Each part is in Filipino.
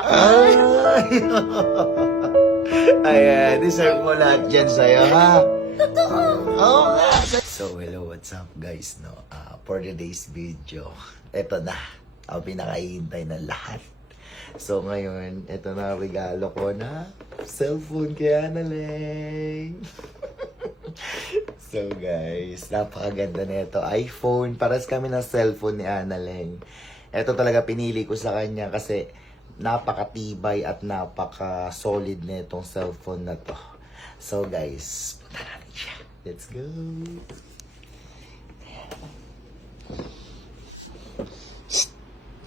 Ay! Ayan, deserve mo lahat dyan sa'yo, ha? Totoo. Oo nga. So, hello, what's up, guys, no? For today's video, eto na. Ang pinakahihintay ng lahat. So, ngayon, eto na ang regalo ko na cellphone kay Annalyn. So, guys, napakaganda nito. iPhone. Paras kami ng cellphone ni Annalyn. Ito talaga pinili ko sa kanya kasi napakatibay at napaka-solid na itong cellphone na to. So, guys, punta natin siya. Let's go!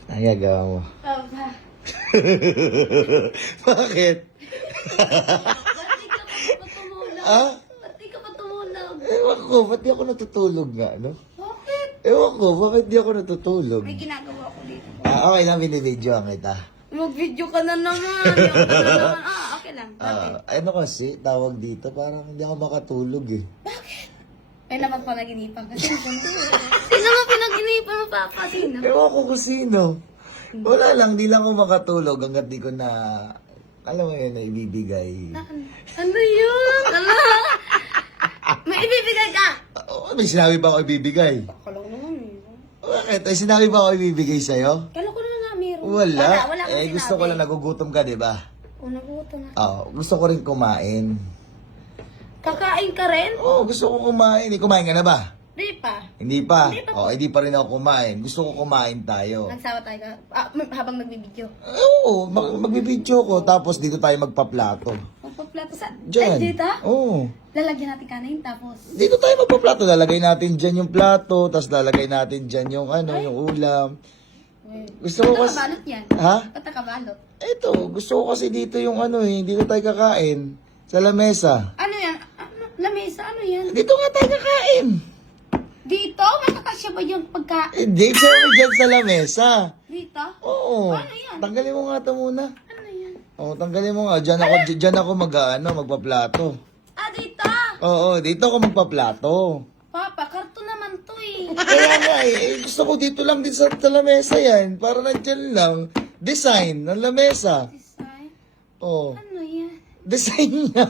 Ang gagawa mo. Papa. Bakit? Ba't di ka pa tumulog? Ah? Ba't di ka pa tumulog? Ewan ko, ba't di ako natutulog nga, no? Bakit? Ewan ko, bakit di ako natutulog? May ginagawa ko dito. Okay lang, binibidyoan kita. Mag-video ka na naman. Yung ka na naman. Okay lang. Bakit? Ano kasi, tawag dito, parang hindi ako makatulog eh. Bakit? May naman panaginipan ka. Sino mo pinaginipan mo, Papa? Sino? Ewan ko kung sino. Wala lang, di lang ako makatulog hanggat di ko na, alam mo yun, na ibibigay. Ano yun? Ano? May ibibigay ka? May sinabi ba ako ibibigay? Akala ko naman eh. Bakit? May sinabi ba ako ibibigay sa'yo? Kala ko na meron. Wala. Wala kang Gusto ko sinabi. lang nagugutom ka, di ba? O, nagutom na. Gusto ko rin kumain. Kakain ka rin? Gusto ko kumain. Kumain ka na ba? Di pa. Hindi pa? Hindi pa. Hindi pa rin ako kumain. Gusto ko kumain tayo. Nagsawa tayo ka. Habang nagbibideo. Oo, magbibidyo ko. Tapos dito tayo magpaplato. Magpaplato sa... Diyan. Ay, dito? Oo. Lalagyan natin kanin tapos... Dito tayo magpaplato. Lalagay natin dyan yung plato. Tapos lalagay natin dyan yung yung ulam. Gusto ko kasi... Patabalot yan. Ha? Patakabalot. Ito, gusto ko kasi dito yung dito tayo kakain. Sa lamesa. Ano yan? Lamesa? Ano yan? Dito nga tayo kakain. Dito? Makakasya ba yung pagka... Hindi, sir, dyan sa lamesa. Dito? Oo. Ano yan? Tanggalin mo nga ito muna. Ano yan? Tanggalin mo nga. Dyan ako magpaplato. Dito? Oo, dito ako magpaplato. Papa, karton naman to eh. Kaya nga gusto ko dito lang din sa lamesa yan. Para nandyan lang. Design ng lamesa. Design? Oo. Ano yan? Design nga.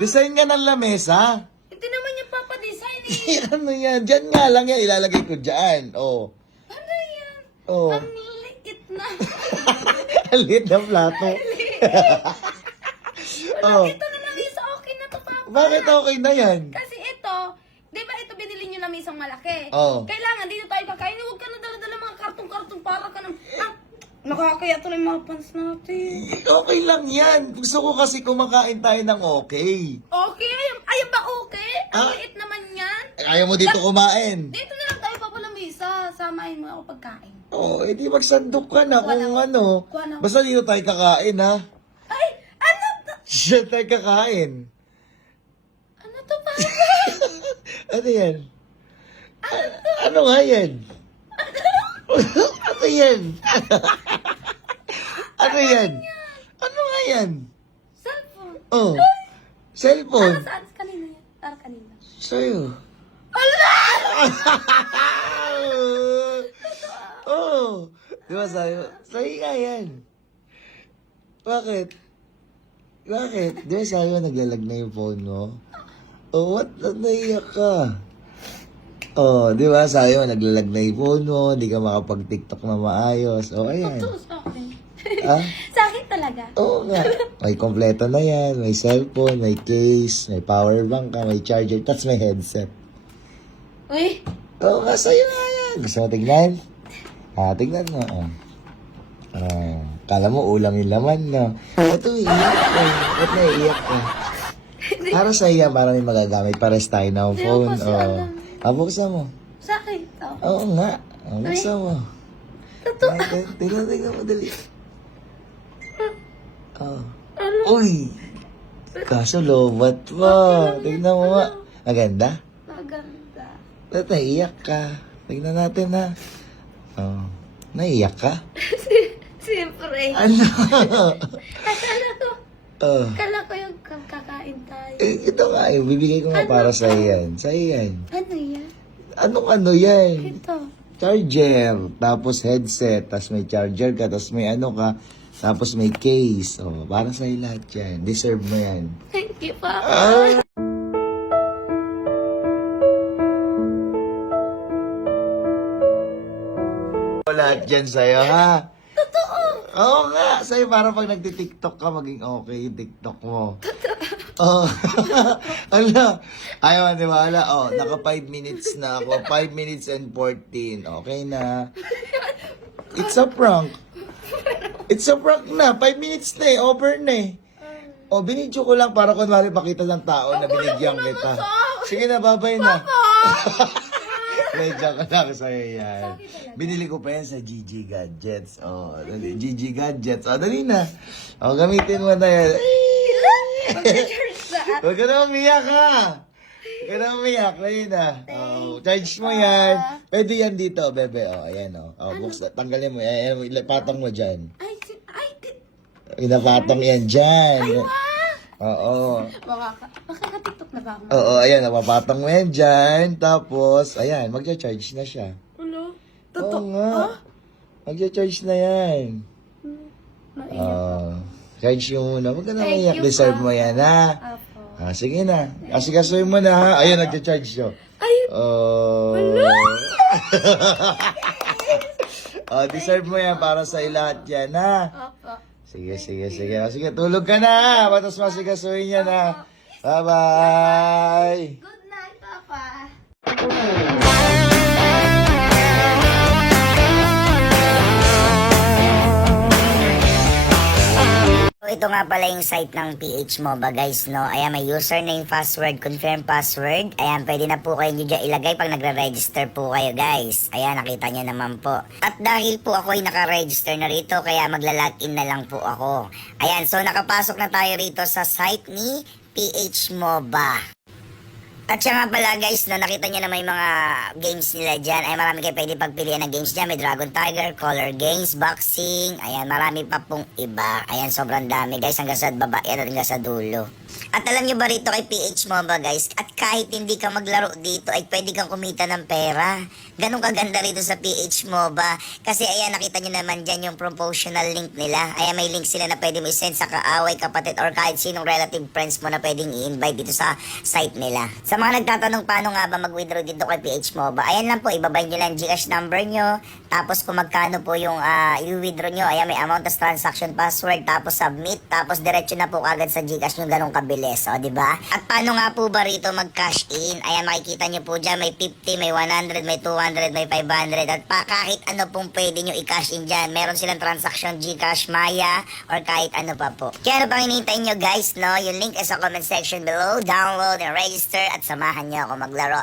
Design nga ng lamesa. Hindi naman yung papadesign eh. Ano yan? Dyan nga lang yan. Ilalagay ko dyan. Oo. Ano yan? Oo. Ang liit na. Ang liit na plato. Oo. Ito na lamesa, okay na to, Papa. Bakit okay na yan? Kasi ito, di ba ito binili nyo na misang malaki? Oo. Kailangan dito tayo kakain. Huwag ka na dala-dala mga karton-karton para ka ng... nakakaya to na yung mga pants natin. Okay lang yan. Gusto ko kasi kumakain tayo ng okay. Okay? Ayun ba okay? Ang Ah. liit naman yan. Ayaw mo dito kumain. Dito na lang tayo papalamisa. Samahin mo ako pagkain. Edi magsandok ka na kung ano. Kuha na. Basta dito tayo kakain, ha? Ay! Ano to? Diyan tayo kakain. Ano to, Papa? Ano yan? Ano nga yan? Ano yan? Ano yan? Ano nga yan? Cellphone. Oh. Cellphone. Saan? Kanina yan? Para kanina. Sa'yo. Ala! Oh. Di ba sa'yo? Sa'yo nga yan. Bakit? Bakit? Di ba sa'yo naglalag na yung phone mo? Oh, what? Naiyak ka. Oh, di ba sa'yo naglalag na yung phone mo, di ka makapag-tiktok na maayos. Oh, ayan. Totoo sa akin. Ah? Sa akin talaga. Oo nga. May kompleto na yan. May cellphone, may case, may power bank ka, may charger, tapos may headset. Uy! Oo nga, sa'yo nga yan. Gusto mo tignan? Tignan mo. Kala mo ulam yung laman, no? Ito, iiyak ko. Ba't naiiyak ko? Para sa iya, para may magagamit. Pares tayo ng Hindi phone. ko kasi alam. Buksan mo. Sa akin to. Oo nga. Buksan mo. Totoo. Tingnan mo, dali. Ano? Uy! Kaso lobat pa. Tingnan mo nga. Maganda? Maganda. Ba't naiiyak ka? Tingnan natin, ha? Naiiyak ka? Siyempre. Ano? Kala ko yung kakain tayo. Ito nga, bibigay ko nga para sa yan. Sa yan. Ano yan? Ano yan? Ito. Charger, tapos headset, tapos may charger ka, tapos may ano ka, Tapos may case. Oh, para sa'yo lahat yan. Deserve mo yan. Thank you, Papa. Ah! Lahat dyan sa'yo, ha? Totoo. Oo nga, sa'yo para pag nagti-tiktok ka, maging okay yung tiktok mo. Oo. Ala, ayaw di ba? Ala, oh, naka 5 minutes na ako. 5 minutes and 14. Okay na. It's a prank. It's a prank na. 5 minutes na eh. Over na eh. O, binidyo ko lang para kunwari pakita ng tao na binigyan kita. Sige na, babay na. Medyo ko lang sa'yo yan. Binili ko pa yan sa GG Gadgets. O, GG Gadgets. O, dali na. O, gamitin mo na yan. Huwag ka na umiyak ha. Huwag ka na umiyak. Dali na. O, charge mo yan. Pwede yan dito, bebe. O, ayan o. O, tanggalin mo. Ayan, patong mo dyan. Inapatong yan dyan. Oo. Makaka-tiktok na ba ako? Oo, ayan, napapatong mo yan dyan. Tapos, ayan, magcha-charge na siya. Ano? Oo nga. Magcha-charge na yan. Charge yung muna. Huwag ka na Thank mayak. you, Deserve Pa. mo yan, ha? Apo. Sige na. Asikasuhin mo na, ha? Ayun, nagcha-charge siya. Ay, Deserve mo yan para sa lahat yan, ha? Apo. Sige. Sige, tulog ka na, ha? Batas masikasuhin yan, ha? Bye-bye! Good night, Papa. So, ito nga pala yung site ng PH MOBA guys, no? Ayan, may username, password, confirm password. Ayan, pwede na po kayo nyo dyan ilagay pag nagre-register po kayo guys. Ayan, nakita nyo naman po. At dahil po ako ay naka-register na rito, kaya magla-login na lang po ako. Ayan, so nakapasok na tayo rito sa site ni PH MOBA. At siya nga pala guys, no, nakita nyo na may mga games nila dyan. Ay, marami kayo pwede pagpilian ng games dyan. May Dragon Tiger, Color Games, Boxing. Ayan, marami pa pong iba. Ayan, sobrang dami guys. Hanggang sa baba, yan hanggang sa dulo. At alam nyo ba rito kay PH MOBA guys, at kahit hindi ka maglaro dito, ay pwede kang kumita ng pera. Ganun kaganda rito sa PH MOBA. Kasi ayan, nakita nyo naman dyan yung promotional link nila. Ayan, may link sila na pwede mo isend sa kaaway, kapatid, or kahit sinong relative friends mo na pwedeng i-invite dito sa site nila. Sa mga nagtatanong paano nga ba mag-withdraw dito kay PH MOBA, ayan lang po, ibabay nyo lang Gcash number nyo, tapos kung magkano po yung i-withdraw nyo, ayan, may amount as transaction password, tapos submit, tapos diretso na po kagad sa Gcash nyo, ganun kabilis, o, diba? At paano nga po ba rito mag-cash in? Ayan, makikita nyo po dyan, may 50, may 100, may 200, may 500, at pa kahit ano pong pwede nyo i-cash in dyan. Meron silang transaction Gcash, Maya, or kahit ano pa po. Kaya ano pang hinihintay nyo guys, no? Yung link is sa comment section below. Download and register at samahan nyo ako maglaro.